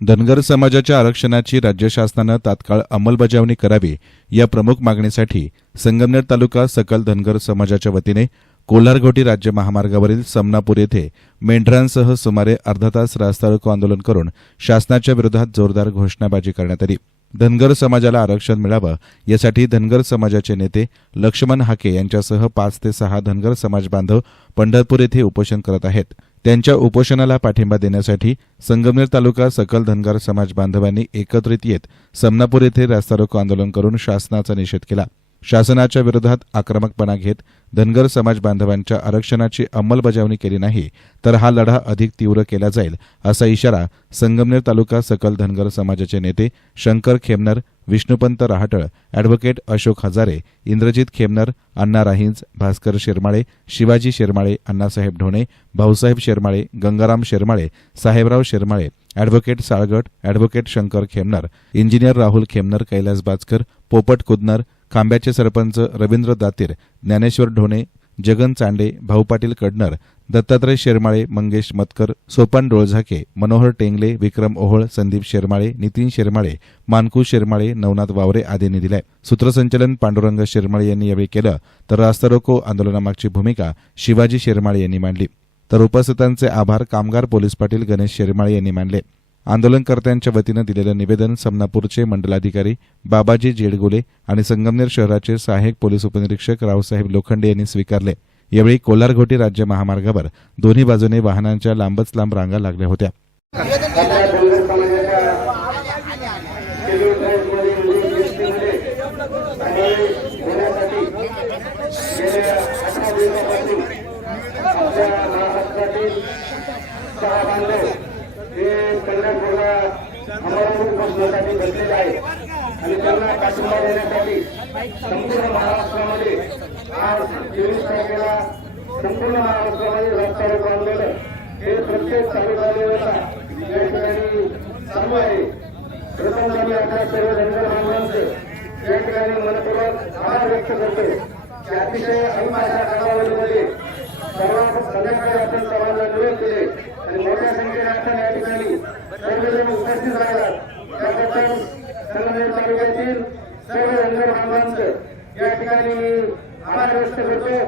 धनगर समाजाच्या आरक्षणाची राज्य शासनानं तात्काळ अंमलबजावणी करावी या प्रमुख मागणीसाठी संगमनेर तालुका सकल धनगर समाजाच्या वतीने कोल्हारघोटी राज्य महामार्गावरील समनापूर येथे मेंढरांसह सुमारे अर्धा तास रास्ता रोको आंदोलन करून शासनाच्या विरोधात जोरदार घोषणाबाजी करण्यात आली. धनगर समाजाला आरक्षण मिळावं यासाठी धनगर समाजाचे नेते लक्ष्मण हाके यांच्यासह पाच ते सहा धनगर समाज बांधव पंढरपूर येथे उपोषण करत आहेत. त्यांच्या उपोषणाला पाठिंबा देण्यासाठी संगमनेर तालुका सकल धनगर समाज बांधवांनी एकत्रित येत समनापूर येथे रास्ता रोको आंदोलन करून शासनाचा निषेध केला. शासनाच्या विरोधात आक्रमकपणा घेत धनगर समाज बांधवांच्या आरक्षणाची अंमलबजावणी केली नाही तर हा लढा अधिक तीव्र केला जाईल असा इशारा संगमनेर तालुका सकल धनगर समाजाचे नेते Shankar Khemnar Vishnupant Rahatal advocate Ashok Hazare Indrajit Khemnar Anna Rahinj Bhaskar Shermale Shivaji Shermale Annasaheb Dhone Bhausaheb Shermale Gangaram Shermale Sahebrao Shermale advocate Salgat advocate Shankar Khemnar engineer Rahul Khemnar Kailas Bachkar Popat Kudnar खांब्याचे sarpanch Ravindra Datir Dnyaneshwar Dhone Jagan Chande भाऊ पाटील कडनर दत्तात्रय शेरमाळे मंगेश मतकर सोपान डोळझाके मनोहर टेंगले विक्रम ओहळ संदीप शेरमाळे नितीन शेरमाळे मानकू शेरमाळे नवनाथ वावरे आदींनी दिलाय. सूत्रसंचलन पांडुरंग शेरमाळे यांनी यावेळी केलं तर रास्ता रोको आंदोलनामागची भूमिका शिवाजी शेरमाळे यांनी मांडली. तर उपस्थितांचे आभार कामगार पोलीस पाटील गणेश शेरमाळे यांनी मानले आंदोलनकर्त्यांच्या वतीनं दिलेलं निवेदन समनापूरचे मंडलाधिकारी बाबाजी जेडगुले आणि संगमनेर शहराचे सहाय्यक पोलीस उपनिरीक्षक रावसाहेब लोखंडे यांनी स्वीकारले. यावेळी कोल्हारघोटी राज्य महामार्गावर दोन्ही बाजूने वाहनांच्या लांबच लांब रांगा लागल्या होत्या. अमरावती बसण्यासाठी बसलेले आहेत आणि त्यांना पाठिंबा देण्यासाठी संपूर्ण महाराष्ट्रामध्ये आज चोवीस तारखेला संपूर्ण महाराष्ट्रामध्ये रस्ता रोको आंदोलन हे प्रत्येक तालुका लेवलला या ठिकाणी चालू आहे. प्रथम आम्ही आपल्या सर्व धनगर बांधवांचं या ठिकाणी मनपूर्वक आभार व्यक्त करतो की अतिशय अल्पाशा कालावधीमध्ये सर्व सगळ्याकडे आपण सर्वांना निरोप केले आणि मोठ्या संख्येने आपण सर्वजण उपस्थित राहिलात त्याबद्दल संगमेर तालुक्यातील सर्व रंगर बांधवांचं या ठिकाणी मी आभार व्यक्त करतो.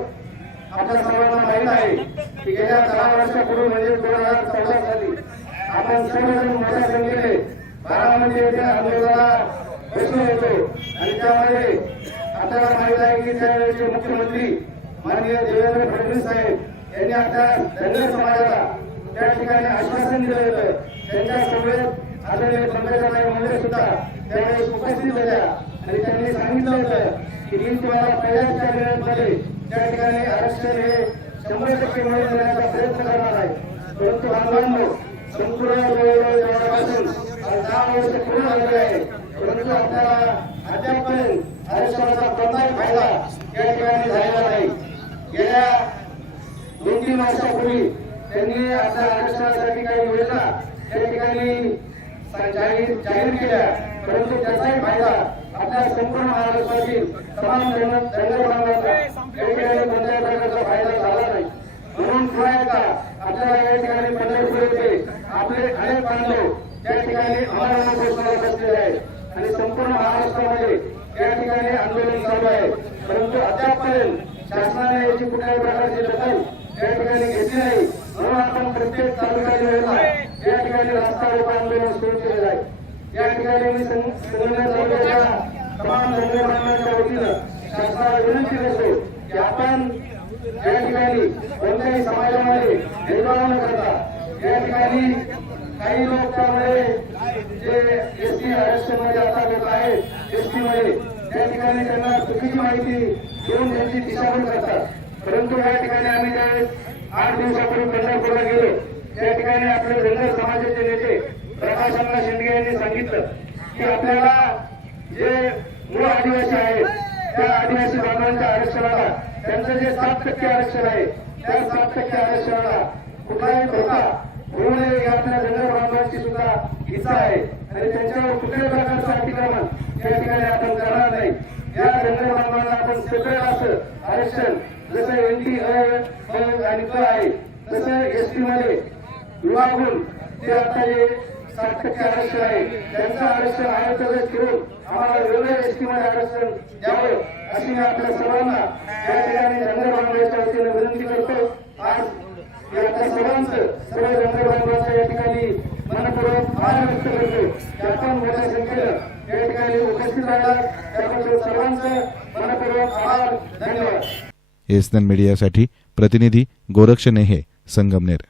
आपल्या सर्वांना माहीत आहे की गेल्या दहा वर्षापूर्वी म्हणजे दोन हजार चौदा साली आपण सर्वजण मोठ्या संख्येने बारामती येथे आंदोलनाला बसलो होतो. आणि त्यामध्ये आपल्याला माहीत आहे की त्यावेळेचे मुख्यमंत्री माननीय देवेंद्र फडणवीस साहेब यांनी आपल्या धनगर समाजाला त्या ठिकाणी आश्वासन दिलं होतं. त्यांच्या सभेत आलेले पंकजाबाई मुंडे सुद्धा त्यावेळेस उपस्थित होत्या आणि त्यांनी सांगितलं होतं की मी तुम्हाला पहिल्याच्या वेळेमध्ये त्या ठिकाणी आरक्षण हे शंभर टक्के मिळवून देण्याचा प्रयत्न करणार आहे. परंतु बांधवांनो संपूर्ण जवळजवळ जवळपासून दहा वर्ष पूर्ण झाले आहे. परंतु आपल्याला अद्यापपर्यंत आरक्षणाचा कोणताही फायदा या ठिकाणी झालेला नाही. गेल्या दोन तीन वर्षापूर्वी त्यांनी आता आरक्षणासाठी काही योजना त्या ठिकाणी जाहीर जाहीर केल्या. परंतु त्याचाही फायदा आपल्या संपूर्ण महाराष्ट्रातील तमाम जन या ठिकाणी कोणत्याही प्रकारचा फायदा झाला नाही. म्हणून पुन्हा एकदा आपल्याला या ठिकाणी पंढरपूर येथे आपले अनेक बांधव त्या ठिकाणी अमरावती घोषणाला बसलेले आहेत. आणि संपूर्ण महाराष्ट्रामध्ये या ठिकाणी आंदोलन चालू आहे. परंतु अद्यापपर्यंत शासनाने याची कुठल्याही प्रकारची दखल या ठिकाणी घेतली नाही म्हणून आपण प्रत्येक तालुका लेवलला या ठिकाणी रस्ता रोको आंदोलन सुरू केलेलं आहे. या ठिकाणी मी संगमनेर तालुक्याच्या तमाम संघटनांच्या वतीनं शासनाला विनंती करतो की आपण या ठिकाणी कोणत्याही समाजामध्ये भेदभाव न करता या ठिकाणी काही लोक त्यामध्ये जे एस टी मध्ये आता लोक आहेत एस टी मध्ये त्या ठिकाणी त्यांना चुकीची माहिती देऊन त्यांची दिशाभूल करतात. परंतु या ठिकाणी आम्ही ज्यावेळेस आठ दिवसापूर्वी पंढरपूरला गेलो त्या ठिकाणी आपले धनगर समाजाचे नेते प्रकाश अण्णा शेंडगे यांनी सांगितलं की आपल्याला जे मूळ आदिवासी आहेत त्या आदिवासी बांधवांच्या आरक्षणाला त्यांचं जे सात टक्के आरक्षण आहे त्या सात टक्के आरक्षणाला कुठलाही धोका होऊ नये आपल्या धनगर बांधवांची सुद्धा इच्छा आहे. आणि त्यांच्यावर कुठल्याही प्रकारचं अतिक्रमण या ठिकाणी आपण करणार नाही. या धनगर बांधवांना आपण सेपरेट असं आरक्षण जसं एन टी आणि क आहे तसं एसटी मध्ये विभागून ते आता जे साठ टक्के आरक्षण आहे. त्यांचं आरक्षण आयोगाकडे ठेवून आम्हाला वेगळ्या एसटीमध्ये आरक्षण द्यावं अशी मी आपल्या सर्वांना या ठिकाणी धनगर बांधवाच्या वतीने विनंती करतो. आज या आपल्या सर्वांचं सर्व धनगर बांधवांचं या ठिकाणी मनपूर्वक आभार व्यक्त करतो. की आपण मोठ्या संख्येनं या ठिकाणी उपस्थित राहिला. त्याबद्दल सर्वांचं मनपूर्वक आभार धन्यवाद. एसनन मीडियासाठी प्रतिनिधी गोरक्ष नेहे संगमनेर.